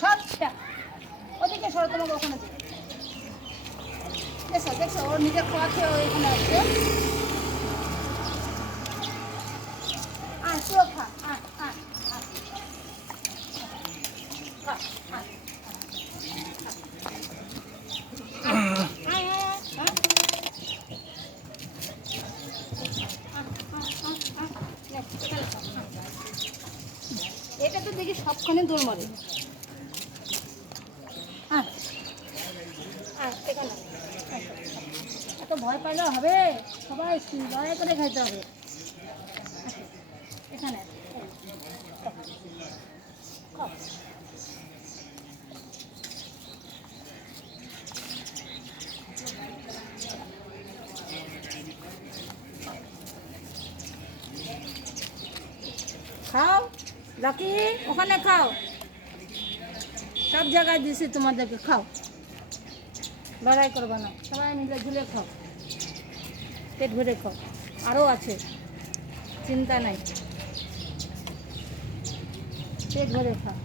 সবটা ওদিকে সরো, তোমাকে ওখানে দেবে। দেখছো দেখছো, ওর নিজের খাওয়া খেয়ে ও এখানে আসছে। আয় তুইও খা, আয় আয় আয় খা, আয়। এটা তো দেখি সবখানে দৌড় মারে। এখানে এত ভয় পাইলে হবে? সবাই লড়াই করে খাইতে হবে। এখানে খাও লাকি, ওখানে খাও, সব জায়গায় দিছি তোমাদেরকে, খাও, লড়াই করবে না, সবাই মিলে ঝুলে খাও, পেট ভরে খাও, আরও আছে, চিন্তা নাই, পেট ভরে খাও।